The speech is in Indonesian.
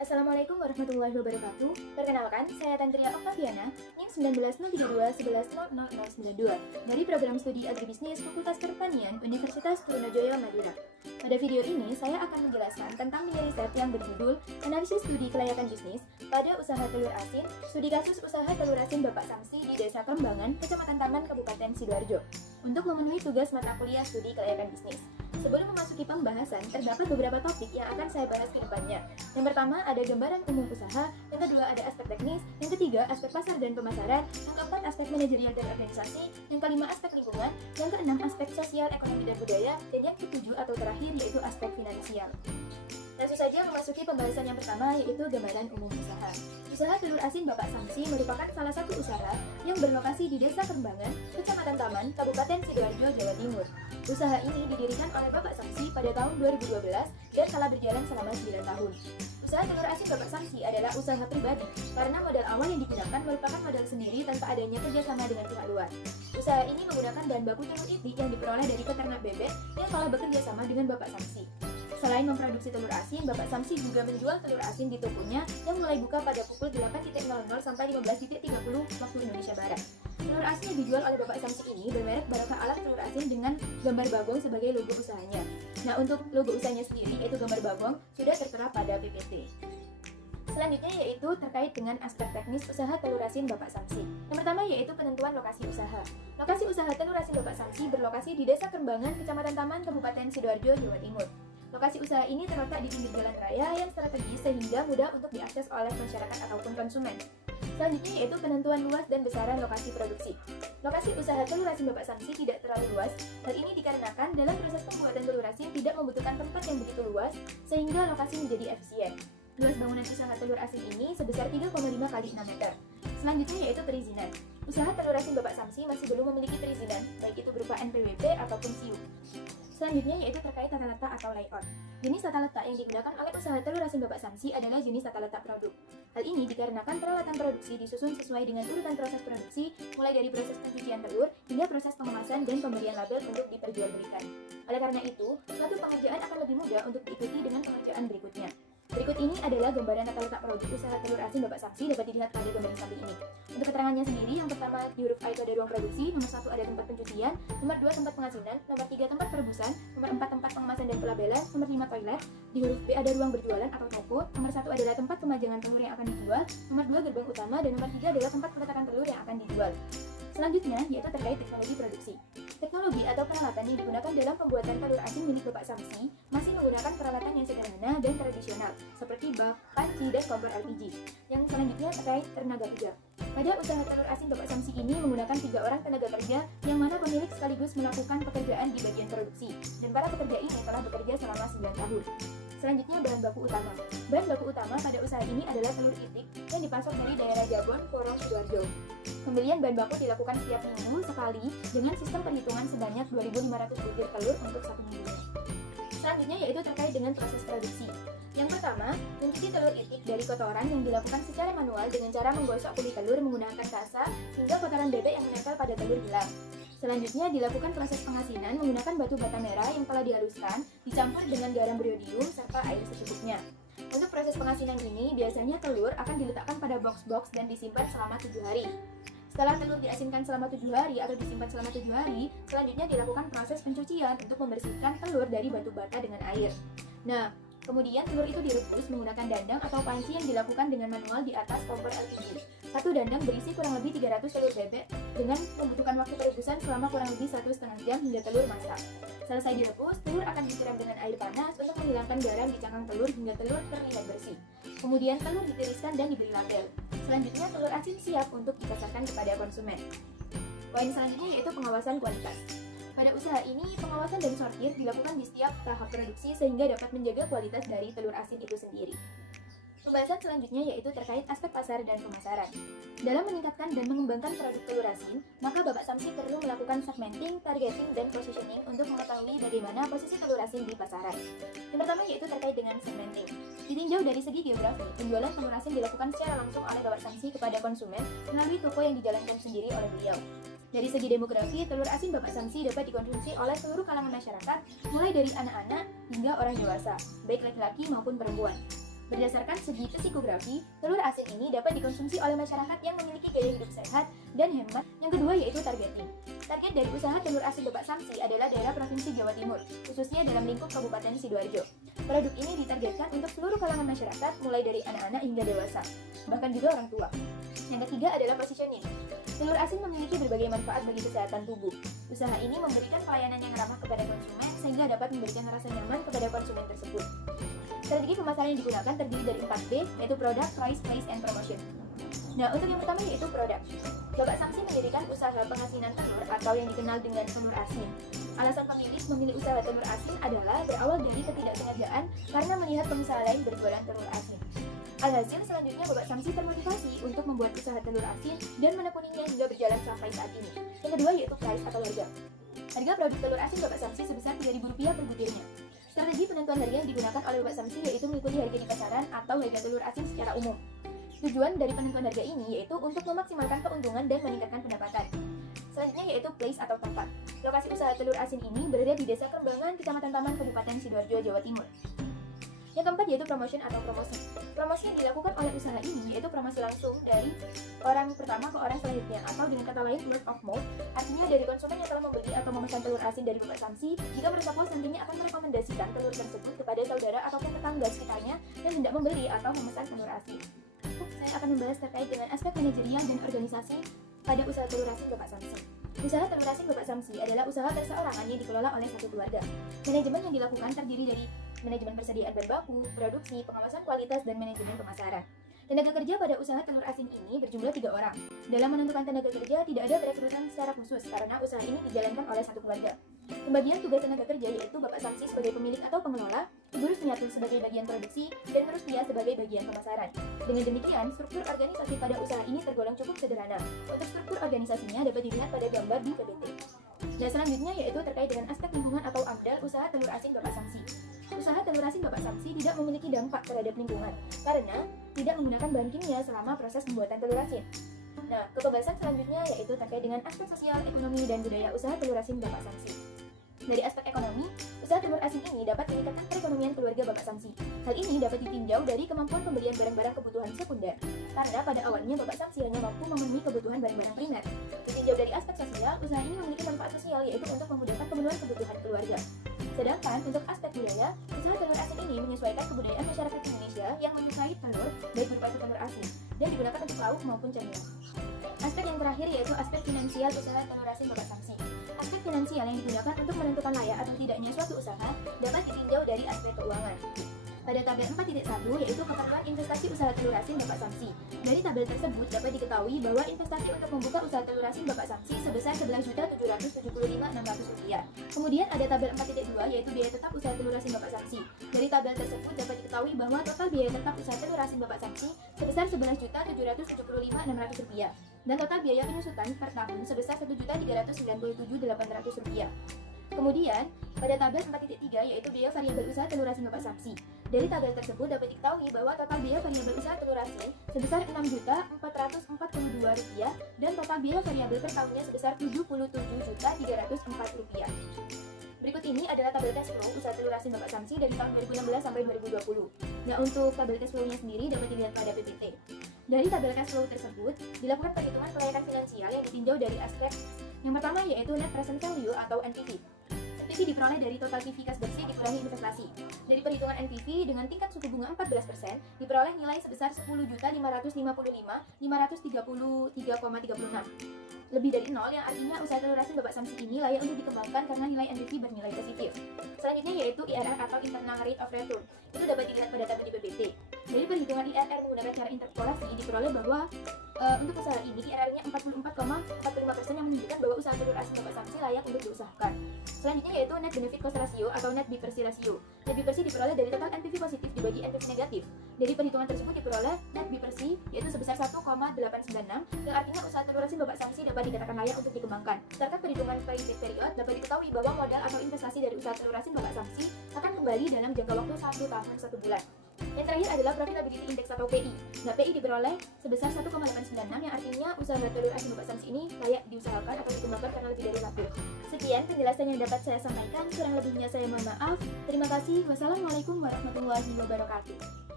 Assalamualaikum warahmatullahi wabarakatuh. Perkenalkan, saya Tantria Oktaviana, NIM 193211000092 dari program studi Agribisnis Fakultas Pertanian Universitas Trunojoyo Madura. Pada video ini, saya akan menjelaskan tentang mini riset yang berjudul Analisis Studi Kelayakan Bisnis pada Usaha Telur Asin, Studi Kasus Usaha Telur Asin Bapak Samsi di Desa Kembangan, Kecamatan Taman, Kabupaten Sidoarjo, untuk memenuhi tugas mata kuliah Studi Kelayakan Bisnis. Sebelum memasuki pembahasan, terdapat beberapa topik yang akan saya bahas ke depannya. Yang pertama ada gambaran umum usaha, yang kedua ada aspek teknis, yang ketiga aspek pasar dan pemasaran, yang keempat aspek manajerial dan organisasi, yang kelima aspek lingkungan, yang keenam aspek sosial, ekonomi dan budaya, dan yang ketujuh atau terakhir yaitu aspek finansial. Langsung saja memasuki pembahasan yang pertama yaitu gambaran umum usaha. Usaha telur asin Bapak Samsi merupakan salah satu usaha yang berlokasi di Desa Kembangan, Kecamatan Taman, Kabupaten Sidoarjo, Jawa Timur. Usaha ini didirikan oleh Bapak Samsi pada tahun 2012 dan telah berjalan selama 9 tahun. Usaha telur asin Bapak Samsi adalah usaha pribadi karena modal awal yang digunakan merupakan modal sendiri tanpa adanya kerjasama dengan pihak luar. Usaha ini menggunakan bahan baku telur itik yang diperoleh dari peternak bebek yang telah bekerja sama dengan Bapak Samsi. Selain memproduksi telur asin, Bapak Samsi juga menjual telur asin di tokonya yang mulai buka pada pukul 8.00 sampai 15.30 waktu Indonesia Barat. Telur asin yang dijual oleh Bapak Samsi ini bermerek Barokah Alam Telur Asin dengan gambar bagong sebagai logo usahanya. Nah, untuk logo usahanya sendiri yaitu gambar bagong sudah tertera pada PPT. Selanjutnya yaitu terkait dengan aspek teknis usaha telur asin Bapak Samsi. Yang pertama yaitu penentuan lokasi usaha. Lokasi usaha telur asin Bapak Samsi berlokasi di Desa Kembangan, Kecamatan Taman, Kabupaten Sidoarjo, Jawa Timur. Lokasi usaha ini terletak di pinggir jalan raya yang strategis sehingga mudah untuk diakses oleh masyarakat ataupun konsumen. Selanjutnya yaitu penentuan luas dan besaran lokasi produksi. Lokasi usaha telur asin Bapak Samsi tidak terlalu luas. Hal ini dikarenakan dalam proses pembuatan telur asin tidak membutuhkan tempat yang begitu luas sehingga lokasi menjadi efisien. Luas bangunan usaha telur asin ini sebesar 3,5 kali 6 meter. Selanjutnya yaitu perizinan. Usaha telur asin Bapak Samsi masih belum memiliki perizinan, baik itu berupa NPWP ataupun SIU. Selanjutnya yaitu terkait tata letak atau layout. Jenis tata letak yang digunakan oleh usaha telur asin Bapak Samsi adalah jenis tata letak produk. Hal ini dikarenakan peralatan produksi disusun sesuai dengan urutan proses produksi, mulai dari proses pencucian telur hingga proses pengemasan dan pemberian label untuk diperjualbelikan. Oleh karena itu, suatu pengerjaan akan lebih mudah untuk diikuti dengan pengerjaan berikutnya. Berikut ini adalah gambaran tata letak produk usaha telur asin Bapak Samsi, dapat dilihat pada gambar samping ini. Untuk keterangannya sendiri, yang pertama di huruf A itu ada ruang produksi, nomor 1 ada tempat pencucian, nomor 2 tempat pengasinan, nomor 3 tempat perebusan, nomor 4 tempat pengemasan dan pelabelan, nomor 5 toilet, di huruf B ada ruang berjualan atau toko, nomor 1 adalah tempat pemajangan telur yang akan dijual, nomor 2 gerbang utama, dan nomor 3 adalah tempat peletakan telur yang akan dijual. Selanjutnya, yaitu terkait teknologi produksi. Teknologi atau peralatan yang digunakan dalam pembuatan telur asin milik Bapak Samsi masih menggunakan peralatan yang sederhana dan tradisional, seperti bak, panci, dan kompor LPG. Yang selanjutnya terkait tenaga kerja. Pada usaha telur asin Bapak Samsi ini menggunakan 3 orang tenaga kerja yang mana pemilik sekaligus melakukan pekerjaan di bagian produksi, dan para pekerja ini telah bekerja selama 9 tahun. Selanjutnya bahan baku utama. Bahan baku utama pada usaha ini adalah telur itik yang dipasok dari daerah Jabon, Porong, Sidoarjo. Pembelian bahan baku dilakukan setiap minggu sekali dengan sistem perhitungan sebanyak 2.500 butir telur untuk 1 minggunya. Selanjutnya yaitu terkait dengan proses produksi. Yang pertama, mencuci telur itik dari kotoran yang dilakukan secara manual dengan cara menggosok kulit telur menggunakan kasa hingga kotoran bebek yang menempel pada telur hilang. Selanjutnya dilakukan proses pengasinan menggunakan batu bata merah yang telah dihaluskan, dicampur dengan garam beriodium serta air secukupnya. Untuk proses pengasinan ini, biasanya telur akan diletakkan pada box-box dan disimpan selama 7 hari. Setelah telur diasinkan selama 7 hari atau disimpan selama 7 hari, selanjutnya dilakukan proses pencucian untuk membersihkan telur dari batu bata dengan air. Nah, kemudian telur itu direbus menggunakan dandang atau panci yang dilakukan dengan manual di atas kompor LPG. Satu dandang berisi kurang lebih 300 telur bebek dengan membutuhkan waktu perebusan selama kurang lebih 1,5 jam hingga telur masak. Selesai direbus, telur akan disiram dengan air panas untuk menghilangkan garam di cangkang telur hingga telur terlihat bersih. Kemudian telur ditiriskan dan diberi label. Selanjutnya telur asin siap untuk dipasarkan kepada konsumen. Poin selanjutnya yaitu pengawasan kualitas. Pada usaha ini, pengawasan dan sortir dilakukan di setiap tahap produksi sehingga dapat menjaga kualitas dari telur asin itu sendiri. Pembahasan selanjutnya yaitu terkait aspek pasar dan pemasaran. Dalam meningkatkan dan mengembangkan produk telur asin, maka Bapak Samsi perlu melakukan segmenting, targeting, dan positioning untuk mengetahui bagaimana posisi telur asin di pasaran. Yang pertama yaitu terkait dengan segmenting. Ditinjau dari segi geografi, penjualan telur asin dilakukan secara langsung oleh Bapak Samsi kepada konsumen melalui toko yang dijalankan sendiri oleh beliau. Dari segi demografi, telur asin Bapak Samsi dapat dikonsumsi oleh seluruh kalangan masyarakat, mulai dari anak-anak hingga orang dewasa, baik laki-laki maupun perempuan. Berdasarkan segi psikografi, telur asin ini dapat dikonsumsi oleh masyarakat yang memiliki gaya hidup sehat dan hemat. Yang kedua yaitu targeting. Target dari usaha telur asin Bapak Samsi adalah daerah Provinsi Jawa Timur, khususnya dalam lingkup Kabupaten Sidoarjo. Produk ini ditargetkan untuk seluruh kalangan masyarakat, mulai dari anak-anak hingga dewasa, bahkan juga orang tua. Yang ketiga adalah positioning. Telur asin memiliki berbagai manfaat bagi kesehatan tubuh. Usaha ini memberikan pelayanan yang ramah kepada konsumen sehingga dapat memberikan rasa nyaman kepada konsumen tersebut. Strategi pemasaran yang digunakan terdiri dari 4P, yaitu Product, Price, Place, and Promotion. Nah, untuk yang pertama yaitu produk. Bapak Samsi mendirikan usaha pengasinan telur atau yang dikenal dengan telur asin. Alasan pemilik memilih usaha telur asin adalah berawal dari ketidaksengajaan karena melihat pengusaha lain berjualan telur asin. Alhasil, selanjutnya Bapak Samsi termotivasi untuk membuat usaha telur asin dan menekuninya hingga berjalan sampai saat ini. Yang kedua yaitu price atau harga. Harga produk telur asin Bapak Samsi sebesar Rp3.000 per butirnya. Strategi penentuan harga yang digunakan oleh Bapak Samsi yaitu mengikuti harga di pasaran atau harga telur asin secara umum. Tujuan dari penentuan harga ini yaitu untuk memaksimalkan keuntungan dan meningkatkan pendapatan. Selanjutnya yaitu place atau tempat. Lokasi usaha telur asin ini berada di Desa Kembangan, Kecamatan Taman, Kabupaten Sidoarjo, Jawa Timur. Yang keempat yaitu promotion atau promosi. Promosi yang dilakukan oleh usaha ini yaitu promosi langsung dari orang pertama ke orang selanjutnya, atau dengan kata lain word of mouth. Artinya dari konsumen yang telah membeli atau memesan telur asin dari Bapak Samsi, jika merasa puas nantinya akan merekomendasikan telur tersebut kepada saudara ataupun tetangga sekitarnya yang hendak membeli atau memesan telur asin. Saya akan membahas terkait dengan aspek manajerial dan organisasi pada usaha telur asin Bapak Samsi. Usaha telur asin Bapak Samsi adalah usaha perseorangan yang dikelola oleh satu keluarga. Manajemen yang dilakukan terdiri dari manajemen persediaan bahan baku, produksi, pengawasan kualitas, dan manajemen pemasaran. Tenaga kerja pada usaha telur asin ini berjumlah 3 orang. Dalam menentukan tenaga kerja, tidak ada perekrutan secara khusus karena usaha ini dijalankan oleh satu keluarga. Pembagian tugas tenaga kerja yaitu Bapak Samsi sebagai pemilik atau pengelola, Ibu Rusmiatul sebagai bagian produksi, dan Rustia sebagai bagian pemasaran. Dengan demikian, struktur organisasi pada usaha ini tergolong cukup sederhana. Untuk struktur organisasinya dapat dilihat pada gambar di PPT. Dan selanjutnya yaitu terkait dengan aspek lingkungan atau AMDAL usaha telur asin Bapak Samsi. Usaha telur asin Bapak Samsi tidak memiliki dampak terhadap lingkungan karena tidak menggunakan bahan kimia selama proses pembuatan telur asin. Nah, ke pembahasan selanjutnya yaitu terkait dengan aspek sosial, ekonomi, dan budaya usaha telur asin Bapak Samsi. Dari aspek ekonomi, usaha telur asin ini dapat meningkatkan perekonomian keluarga Bapak Samsi. Hal ini dapat ditinjau dari kemampuan pembelian barang-barang kebutuhan sekunder, karena pada awalnya Bapak Samsi hanya mampu memenuhi kebutuhan barang-barang primer. Ditinjau dari aspek sosial, usaha ini memiliki manfaat sosial yaitu untuk memudahkan pemenuhan kebutuhan keluarga. Sedangkan untuk aspek budaya, usaha telur asin ini menyesuaikan kebudayaan masyarakat Indonesia yang menyukai telur, baik berupa telur asin, dan digunakan untuk lauk maupun camilan. Aspek yang terakhir yaitu aspek finansial usaha telur asin Bapak Samsi. Aspek finansial yang digunakan untuk menentukan layak atau tidaknya suatu usaha dapat ditinjau dari aspek keuangan. Pada tabel 4.1 yaitu keperluan investasi usaha telur asin Bapak Samsi. Dari tabel tersebut dapat diketahui bahwa investasi untuk membuka usaha telur asin Bapak Samsi sebesar Rp11.775.600. Kemudian ada tabel 4.2 yaitu biaya tetap usaha telur asin Bapak Samsi. Dari tabel tersebut dapat diketahui bahwa total biaya tetap usaha telur asin Bapak Samsi sebesar Rp11.775.600 dan total biaya penyusutan per tahun sebesar Rp1.397.800. Kemudian, pada tabel 4.3 yaitu biaya variabel usaha telur asin Bapak Samsi. Dari tabel tersebut dapat diketahui bahwa total biaya variabel usaha telur asin sebesar Rp6.442 dan total biaya variabel per tahunnya sebesar Rp77.304. Berikut ini adalah tabel cash flow usaha telur asin Bapak Samsi dari tahun 2016 sampai 2020. Nah, untuk tabel cash flow-nya sendiri dapat dilihat pada PPT. Dari tabel cash flow tersebut, dilakukan perhitungan kelayakan finansial yang ditinjau dari aspek yang pertama yaitu net present value atau NPV. NPV diperoleh dari total PV kas bersih dikurangi investasi. Dari perhitungan NPV dengan tingkat suku bunga 14%, diperoleh nilai sebesar Rp10.555.533,36. Lebih dari 0 yang artinya usaha telur asin Bapak Samsi ini layak untuk dikembangkan karena nilai NPV bernilai positif. Selanjutnya yaitu IRR atau Internal Rate of Return. Itu dapat dilihat pada tabel di PPT. Dari perhitungan IRR menggunakan cara interpolasi diperoleh bahwa untuk usaha ini IRR-nya 44,45% yang menunjukkan bahwa usaha telur asin Bapak Samsi layak untuk diusahakan. Selanjutnya yaitu Net Benefit Cost Ratio atau Net B/C Ratio. Net B/C diperoleh dari total NPV positif dibagi NPV negatif. Dari perhitungan tersebut diperoleh Net B/C yaitu sebesar 1,896 yang artinya usaha telur asin Bapak Samsi dapat dikatakan layak untuk dikembangkan. Berdasarkan perhitungan payback period dapat diketahui bahwa modal atau investasi dari usaha telur asin Bapak Samsi akan kembali dalam jangka waktu 1 tahun 1 bulan. Yang terakhir adalah Profitability Index atau PI. Nah, PI diperoleh sebesar 1,896 yang artinya usaha telur asin Bapak Samsi ini layak diusahakan atau dikembangkan karena lebih dari 1. Sekian penjelasan yang dapat saya sampaikan, kurang lebihnya saya mohon maaf. Terima kasih. Wassalamualaikum warahmatullahi wabarakatuh.